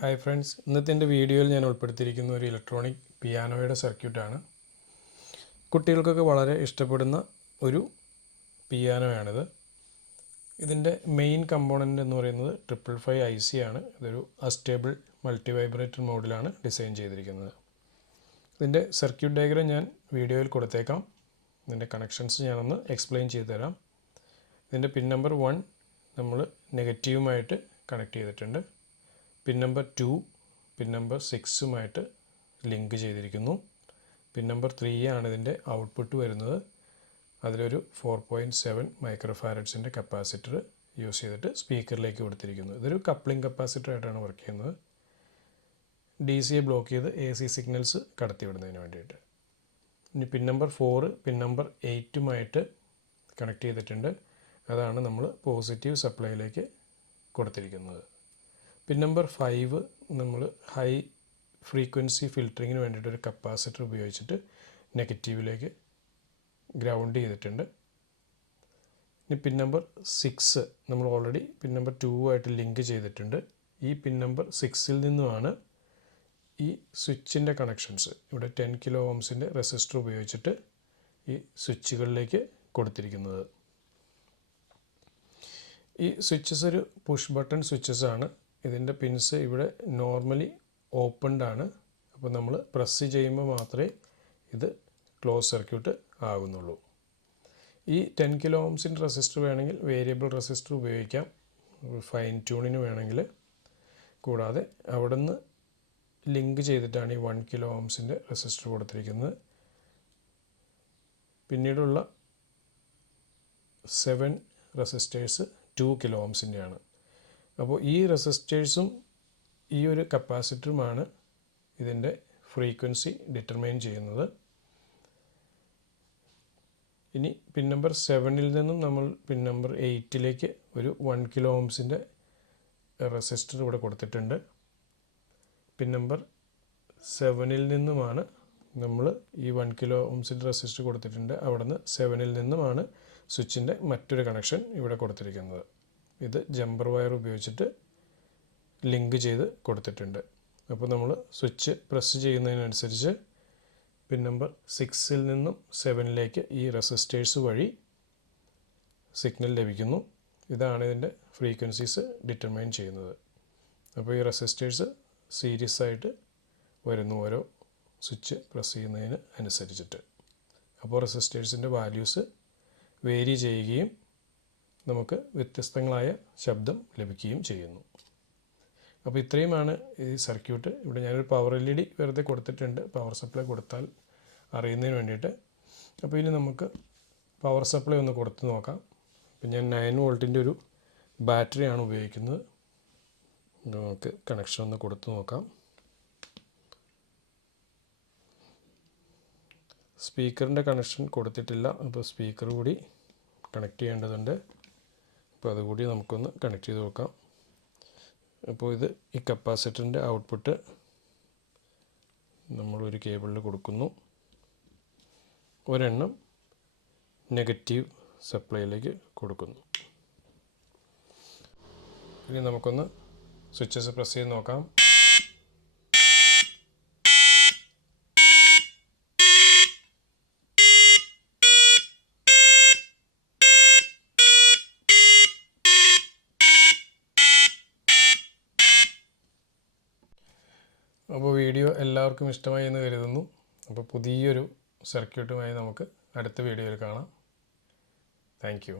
Hi friends, ഇന്നത്തെ എൻ്റെ വീഡിയോയിൽ ഞാൻ ഉൾപ്പെടുത്തിയിരിക്കുന്ന ഒരു ഇലക്ട്രോണിക് പിയാനോയുടെ സർക്യൂട്ടാണ്. കുട്ടികൾക്കൊക്കെ വളരെ ഇഷ്ടപ്പെടുന്ന ഒരു പിയാനോയാണിത്. ഇതിൻ്റെ മെയിൻ കമ്പോണൻ്റ് എന്ന് പറയുന്നത് 555 IC ആണ്. ഇതൊരു അസ്റ്റേബിൾ മൾട്ടി വൈബ്രേറ്റർ മോഡിലാണ് ഡിസൈൻ ചെയ്തിരിക്കുന്നത്. ഇതിൻ്റെ സർക്യൂട്ട് ഡയഗ്രം ഞാൻ വീഡിയോയിൽ കൊടുത്തേക്കാം. ഇതിൻ്റെ കണക്ഷൻസ് ഞാനൊന്ന് എക്സ്പ്ലെയിൻ ചെയ്തു തരാം. ഇതിൻ്റെ പിൻ നമ്പർ 1 നമ്മൾ നെഗറ്റീവുമായിട്ട് കണക്ട് ചെയ്തിട്ടുണ്ട്. Pin number 2 pin number 6ഉമായിട്ട് link ചെയ്തിരിക്കുന്നു. പിൻ നമ്പർ 3 ആണ് ഇതിൻ്റെ ഔട്ട്പുട്ട് വരുന്നത്. അതിലൊരു 4.7 മൈക്രോഫാരഡ്സിൻ്റെ കപ്പാസിറ്റർ യൂസ് ചെയ്തിട്ട് സ്പീക്കറിലേക്ക് കൊടുത്തിരിക്കുന്നു. ഇതൊരു കപ്ലിംഗ് കപ്പാസിറ്റർ ആയിട്ടാണ് വർക്ക് ചെയ്യുന്നത്. DC ബ്ലോക്ക് ചെയ്ത് AC സിഗ്നൽസ് കടത്തിവിടുന്നതിന് വേണ്ടിയിട്ട്. ഇനി pin number 4 pin number 8ഉമായിട്ട് connect ചെയ്തിട്ടുണ്ട്. അതാണ് നമ്മൾ പോസിറ്റീവ് സപ്ലൈയിലേക്ക് കൊടുത്തിരിക്കുന്നത്. പിൻ നമ്പർ 5 നമ്മൾ ഹൈ ഫ്രീക്വൻസി ഫിൽറ്ററിങ്ങിന് വേണ്ടിയിട്ടൊരു കപ്പാസിറ്റർ ഉപയോഗിച്ചിട്ട് നെഗറ്റീവിലേക്ക് ഗ്രൗണ്ട് ചെയ്തിട്ടുണ്ട്. ഇനി പിൻ നമ്പർ 6 നമ്മൾ ഓൾറെഡി പിൻ നമ്പർ 2 ആയിട്ട് ലിങ്ക് ചെയ്തിട്ടുണ്ട്. ഈ പിൻ നമ്പർ 6ൽ നിന്നുമാണ് ഈ സ്വിച്ചിൻ്റെ കണക്ഷൻസ് ഇവിടെ 10 കിലോ ഓംസിൻ്റെ റെസിസ്റ്റർ ഉപയോഗിച്ചിട്ട് ഈ സ്വിച്ചുകളിലേക്ക് കൊടുത്തിരിക്കുന്നത്. ഈ സ്വിച്ചസ് ഒരു പുഷ് ബട്ടൺ സ്വിച്ചസ് ആണ്. ഇതിൻ്റെ പിൻസ് ഇവിടെ നോർമലി ഓപ്പൺഡ് ആണ്. അപ്പോൾ നമ്മൾ പ്രസ് ചെയ്യുമ്പോൾ മാത്രമേ ഇത് ക്ലോസ് സർക്യൂട്ട് ആകുന്നുള്ളൂ. ഈ 10 കിലോ ഓംസിൻ്റെ റെസിസ്റ്റർ വേണമെങ്കിൽ വേരിയബിൾ റെസിസ്റ്റർ ഉപയോഗിക്കാം, ഫൈൻ ട്യൂണിന് വേണമെങ്കിൽ. കൂടാതെ അവിടെ നിന്ന് ലിങ്ക് ചെയ്തിട്ടാണ് ഈ 1 കിലോ ഓംസിൻ്റെ റെസിസ്റ്റർ കൊടുത്തിരിക്കുന്നത്. പിന്നീടുള്ള 7 റെസിസ്റ്റേഴ്സ് 2 കിലോ ഓംസിൻ്റെയാണ്. അപ്പോൾ ഈ റെസിസ്റ്റേഴ്സും ഈ ഒരു കപ്പാസിറ്ററുമാണ് ഇതിൻ്റെ ഫ്രീക്വൻസി ഡിറ്റർമൈൻ ചെയ്യുന്നത്. ഇനി പിൻ നമ്പർ 7ൽ നിന്നും നമ്മൾ പിൻ നമ്പർ 8ലേക്ക് ഒരു 1 കിലോ ഓംസിൻ്റെ റെസിസ്റ്റർ ഇവിടെ കൊടുത്തിട്ടുണ്ട്. പിൻ നമ്പർ 7ൽ നിന്നുമാണ് നമ്മൾ ഈ 1 കിലോ ഓംസിൻ്റെ റെസിസ്റ്റർ കൊടുത്തിട്ടുണ്ട്. അവിടെ നിന്ന് 7ൽ നിന്നുമാണ് സ്വിച്ചിൻ്റെ മറ്റൊരു കണക്ഷൻ ഇവിടെ കൊടുത്തിരിക്കുന്നത്. ഇത് ജമ്പർ വയർ ഉപയോഗിച്ചിട്ട് ലിങ്ക് ചെയ്ത് കൊടുത്തിട്ടുണ്ട്. അപ്പോൾ നമ്മൾ സ്വിച്ച് പ്രസ് ചെയ്യുന്നതിനനുസരിച്ച് പിൻ നമ്പർ 6ൽ നിന്നും 7ലേക്ക് ഈ റെസിസ്റ്റേഴ്സ് വഴി സിഗ്നൽ ലഭിക്കുന്നു. ഇതാണ് ഇതിൻ്റെ ഫ്രീക്വൻസീസ് ഡിറ്റർമൈൻ ചെയ്യുന്നത്. അപ്പോൾ ഈ റെസിസ്റ്റേഴ്സ് സീരീസ് ആയിട്ട് വരുന്നു ഓരോ സ്വിച്ച് പ്രസ് ചെയ്യുന്നതിന് അനുസരിച്ചിട്ട്. അപ്പോൾ റെസിസ്റ്റേഴ്സിൻ്റെ വാല്യൂസ് വേരി ചെയ്യുകയും നമുക്ക് വ്യത്യസ്തങ്ങളായ ശബ്ദം ലഭിക്കുകയും ചെയ്യുന്നു. അപ്പോൾ ഇത്രയുമാണ് ഈ സർക്യൂട്ട്. ഇവിടെ ഞാനൊരു പവർ LED വെറുതെ കൊടുത്തിട്ടുണ്ട്, പവർ സപ്ലൈ കൊടുത്താൽ അറിയുന്നതിന് വേണ്ടിയിട്ട്. അപ്പോൾ ഇനി നമുക്ക് പവർ സപ്ലൈ ഒന്ന് കൊടുത്ത് നോക്കാം. അപ്പോൾ ഞാൻ 9 വോൾട്ടിൻ്റെ ഒരു ബാറ്ററിയാണ് ഉപയോഗിക്കുന്നത്. നമുക്ക് കണക്ഷൻ ഒന്ന് കൊടുത്ത് നോക്കാം. സ്പീക്കറിൻ്റെ കണക്ഷൻ കൊടുത്തിട്ടില്ല, അപ്പോൾ സ്പീക്കർ കൂടി കണക്ട് ചെയ്യേണ്ടതുണ്ട്. അപ്പോൾ അതുകൂടി നമുക്കൊന്ന് കണക്ട് ചെയ്ത് നോക്കാം. അപ്പോൾ ഇത് ഈ കപ്പാസിറ്ററിൻ്റെ ഔട്ട്പുട്ട് നമ്മളൊരു കേബിളിൽ കൊടുക്കുന്നു. ഒരെണ്ണം നെഗറ്റീവ് സപ്ലൈയിലേക്ക് കൊടുക്കുന്നു. ഇനി നമുക്കൊന്ന് സ്വിച്ചസ് പ്രസ് ചെയ്ത് നോക്കാം. അപ്പോൾ വീഡിയോ എല്ലാവർക്കും ഇഷ്ടമായി എന്ന് കരുതുന്നു. അപ്പോൾ പുതിയൊരു സർക്യൂട്ടുമായി നമുക്ക് അടുത്ത വീഡിയോയിൽ കാണാം. Thank you.